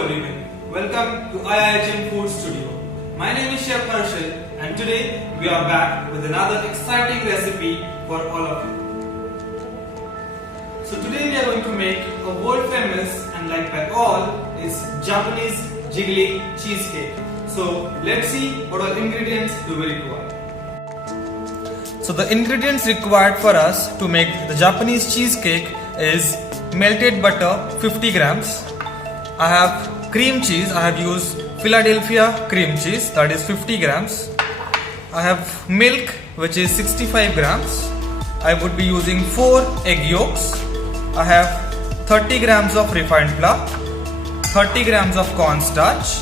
everyone, welcome to IIHM Food Studio. My name is Chef Harshal and today we are back with another exciting recipe for all of you. So today we are going to make a world famous and liked by all is Japanese jiggly cheesecake. So let's see what all ingredients do we require. So the ingredients required for us to make the Japanese cheesecake is melted butter 50 grams. I have cream cheese. I have used Philadelphia cream cheese, that is 50 grams. I have milk, which is 65 grams. I would be using 4 egg yolks. I have 30 grams of refined flour, 30 grams of cornstarch,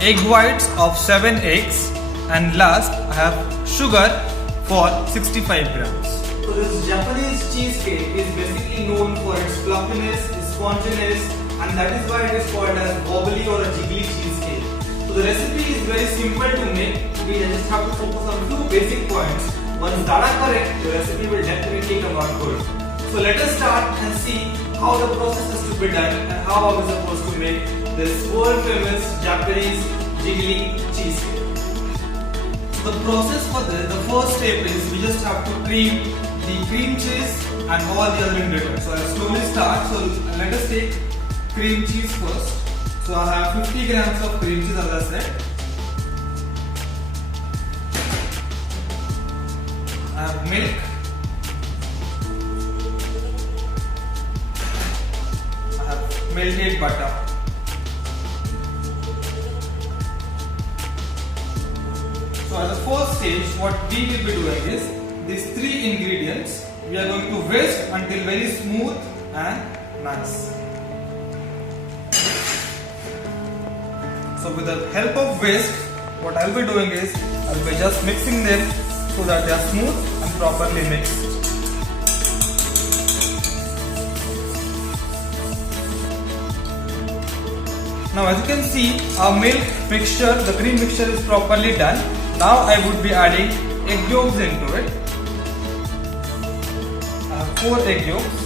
egg whites of 7 eggs, and last I have sugar for 65 grams. So this Japanese cheesecake is basically known for its fluffiness, its sponginess, and that is why it is called as wobbly or a jiggly cheesecake. So the recipe is very simple to make. We just have to focus on two basic points. Once that are correct, the recipe will definitely come out good. So let us start and see how the process is to be done and how are we supposed to make this world famous Japanese jiggly cheesecake. The process for this, the first step is we just have to cream the cream cheese and all the other ingredients. So I'll slowly start. So let us take cream cheese first. So I have 50 grams of cream cheese as I said. I have milk. I have melted butter. So as a first stage, what we will be doing is these three ingredients we are going to whisk until very smooth and nice. So with the help of whisk, what I will be doing is I will be just mixing them so that they are smooth and properly mixed. Now as you can see, our milk mixture, the cream mixture is properly done. Now I would be adding egg yolks into it. I have 4 egg yolks.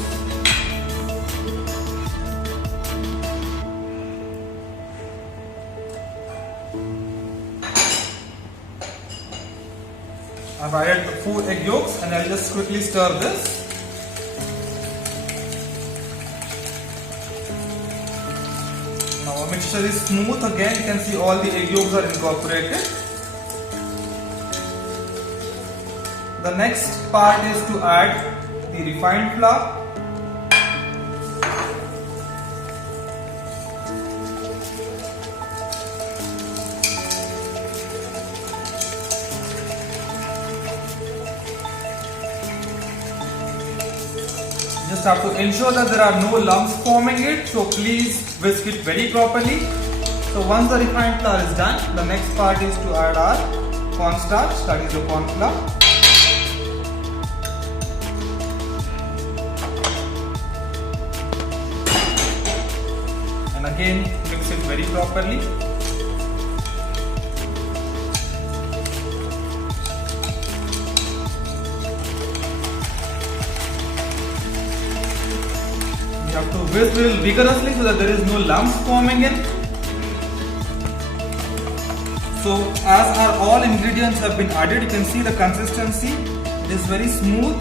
I have added 4 egg yolks and I will just quickly stir this. Now our mixture is smooth again. You can see all the egg yolks are incorporated. The next part is to add the refined flour. Just have to ensure that there are no lumps forming it, so please whisk it very properly. So once the refined flour is done, the next part is to add our cornstarch, that is the corn flour. And again mix it very properly. You have to whisk vigorously so that there is no lumps forming in. So as our all ingredients have been added, you can see the consistency. It is very smooth,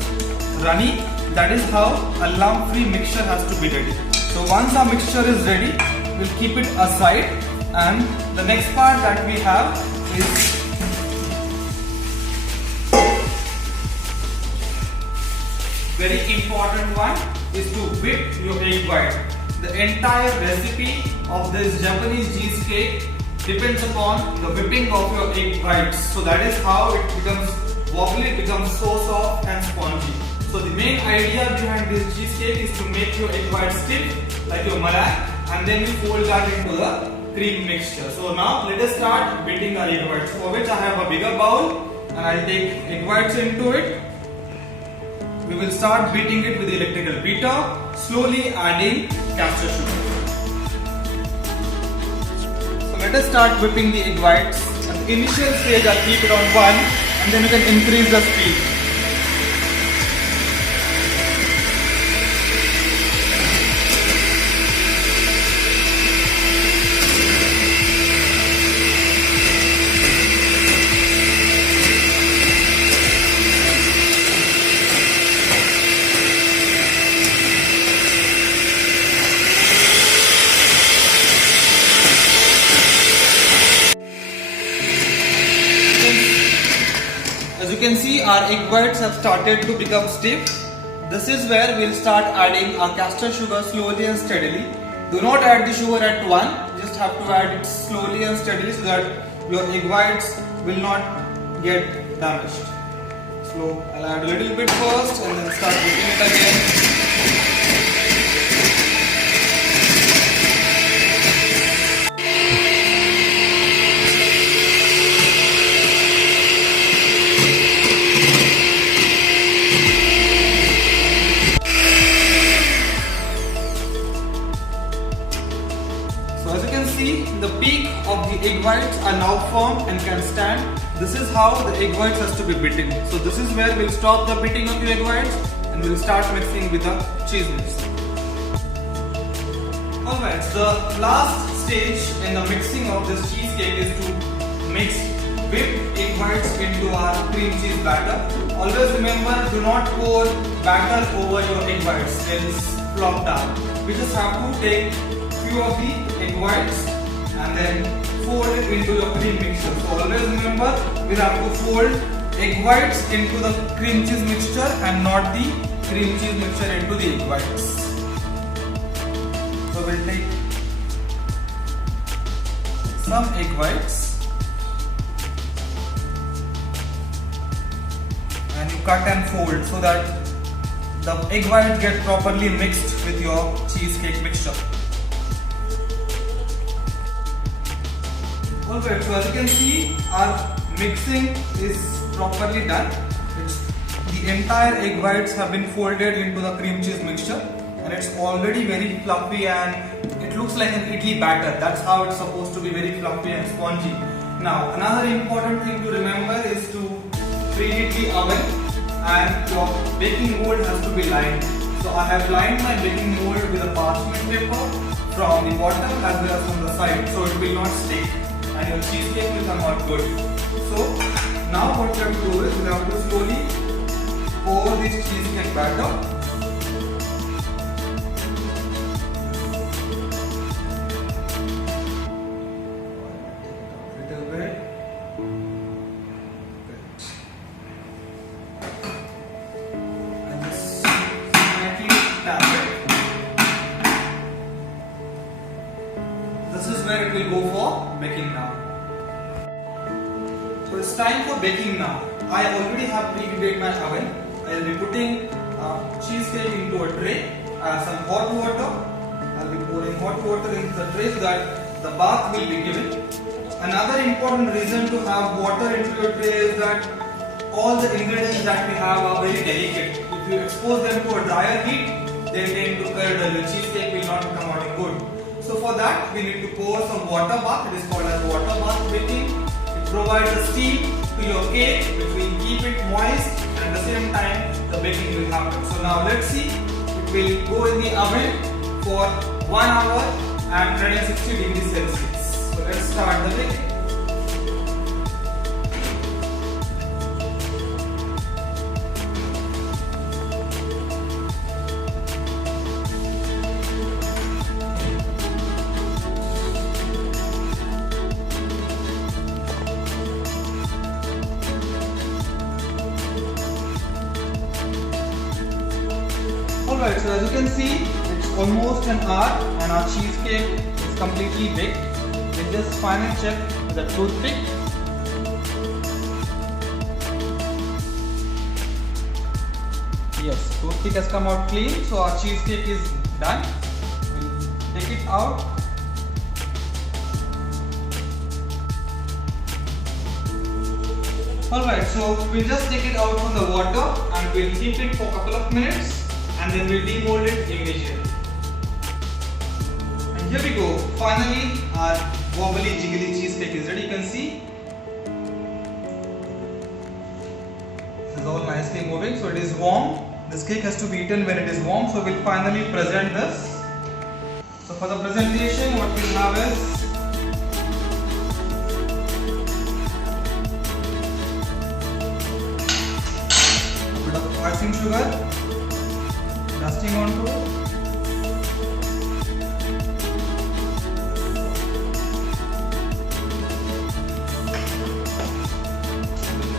runny. That is how a lump-free mixture has to be ready. So once our mixture is ready, we'll keep it aside, and the next part that we have is very important one is to whip your egg white. The entire recipe of this Japanese cheesecake depends upon the whipping of your egg whites. So that is how it becomes wobbly, it becomes so soft and spongy. So the main idea behind this cheesecake is to make your egg white stiff like your meringue, and then we fold that into the cream mixture. So now let us start beating our egg whites, for which I have a bigger bowl and I'll take egg whites into it. We will start beating it with the electrical beater, slowly adding caster sugar. So let us start whipping the egg whites. At the initial stage I'll keep it on 1 and then you can increase the speed. egg whites have started to become stiff, this is where we'll start adding our castor sugar slowly and steadily. Do not add the sugar at once, just have to add it slowly and steadily so that your egg whites will not get damaged. So I'll add a little bit first and then start beating it again. So as you can see, the peak of the egg whites are now firm and can stand. This is how the egg whites has to be beaten. So this is where we'll stop the beating of the egg whites and we'll start mixing with the cheese mix. Alright, so the last stage in the mixing of this cheesecake is to mix whipped egg whites into our cream cheese batter. Always remember, do not pour batter over your egg whites, they'll flop down. We just have to take few of the egg whites and then fold it into your cream mixture. So always remember, we have to fold egg whites into the cream cheese mixture and not the cream cheese mixture into the egg whites. So we'll take some egg whites and you cut and fold so that the egg white get properly mixed with your cheesecake mixture. Alright, so as you can see, our mixing is properly done. The entire egg whites have been folded into the cream cheese mixture and it's already very fluffy and it looks like an idli batter. That's how it's supposed to be, very fluffy and spongy. Now, another important thing to remember is to preheat the oven and your baking mold has to be lined. So I have lined my baking mold with a parchment paper from the bottom as well as from the side, so it will not stick and your cheesecake will come out good. So now what we have to do is we have to slowly pour this cheesecake batter. Little bit. And just slightly tap it. This is where it will go for baking now. So it's time for baking now. I already have preheated my oven. I will be putting cheesecake into a tray. I have some hot water. I will be pouring hot water into the tray so that the bath will be given. Another important reason to have water into your tray is that all the ingredients that we have are very delicate. If you expose them to a drier heat, they tend to curdle. Your cheesecake will not come out good. So for that, we need to pour some water bath. It is called as water bath baking. It provides a steam to your cake, which will keep it moist and at the same time the baking will happen. So now let's see. It will go in the oven for 1 hour at 160 degrees Celsius. So let's start the baking. Alright, so as you can see, it's almost an hour and our cheesecake is completely baked. We'll just final check with a toothpick. Yes, toothpick has come out clean, so our cheesecake is done. We'll take it out. Alright, so we'll just take it out from the water and we'll keep it for a couple of minutes and then we'll demold it immediately. And here we go. Finally, our wobbly jiggly cheesecake is ready. You can see this is all nicely moving. So it is warm. This cake has to be eaten when it is warm. So we'll finally present this. So for the presentation, what we'll have is a bit of icing sugar, dusting onto it.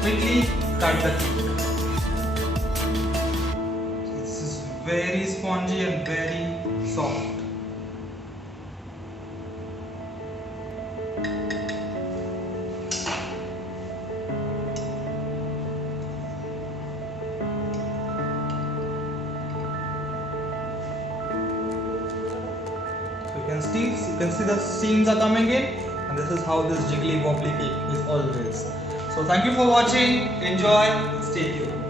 Quickly cut the cake. very spongy and very soft. You can see the seams are coming in, and this is how this jiggly wobbly cake is always. So thank you for watching. Enjoy. Stay tuned.